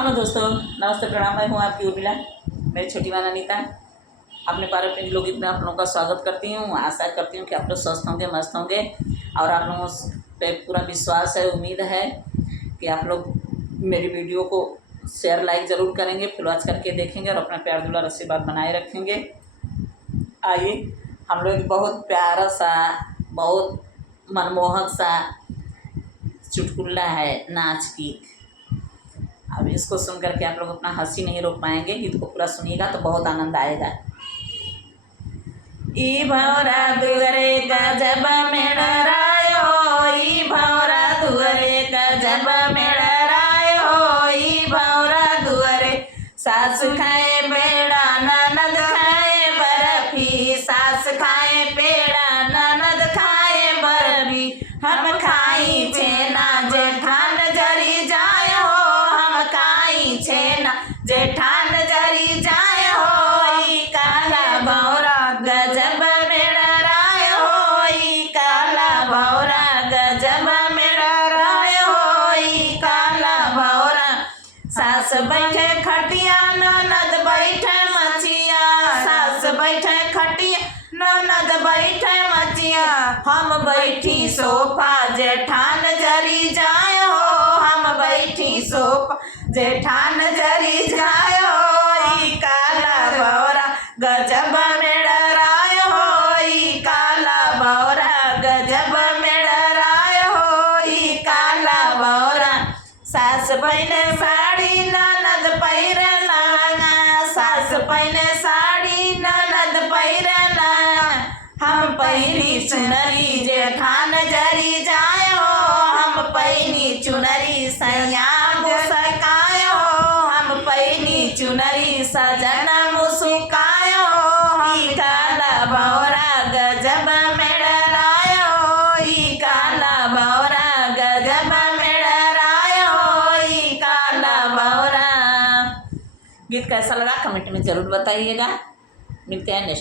Hello दोस्तों, नमस्ते, प्रणाम। मैं हूँ आपकी उर्मिला, मेरी छोटी बहन अनीता। अपने पारंपरिक लोकगीत में आप लोगों का स्वागत करती हूँ। आशा करती हूँ कि आप लोग स्वस्थ होंगे, मस्त होंगे और आप लोगों पे पूरा विश्वास है, उम्मीद है कि आप लोग मेरी वीडियो को शेयर लाइक ज़रूर करेंगे, फॉलो करके देखेंगे और अपना प्यार दुलार आशीर्वाद बनाए रखेंगे। आइए हम लोग बहुत प्यारा सा, बहुत मनमोहक सा चुटकुला है नाच गीत। अब इसको सुन करके आप लोग अपना हंसी नहीं रोक पाएंगे। गीत को पूरा सुनिएगा तो बहुत आनंद आएगा। ई भौरा दुअरे गजब मेड़रायो, ई भौरा दुअरे गजब मेड़रायो, ई भौरा दुअरे सास खाए पेड़ा ननद खाए बर्फी, सास खाए पेड़ा ननद खाए बर्फी, हम खाई छेना जेठान जरी जाए हो, हम खाई छेना जेठान जरी जाए हो, ई काला भौरा गजब मेड़राय हो, ई काला भौरा गजब मेड़राय हो, ई काला भौरा सास बैठे खटिया ननद बैठे मचिया, सास बैठे खटिया ननद बैठे मचिया, हम बैठी सोफा जेठान जरी जाए हो, हम बैठी सोफा जेठान जरी जाए हो, ई काला भौरा गजब मेड़राय हो, ई काला भौरा गजब मेड़राय हो, ई काला भौरा सास पहने साड़ी ननद पहिरे लहंगा, सास पहने साड़ी ननद पहिरे लहंगा, हम पहिरी चुनरी जेठान जरी जाए हो, हम पहिनी चुनरी सैया मुस्काए हो, हम पहिनी चुनरी सजन मुस्काए हो, ई काला भौरा गजब मेड़राय हो, ई काला भौरा गजब मेड़राय हो, ई काला भौरा। गीत कैसा लगा कमेंट में ज़रूर बताइएगा। मिलते हैं नेक्स्ट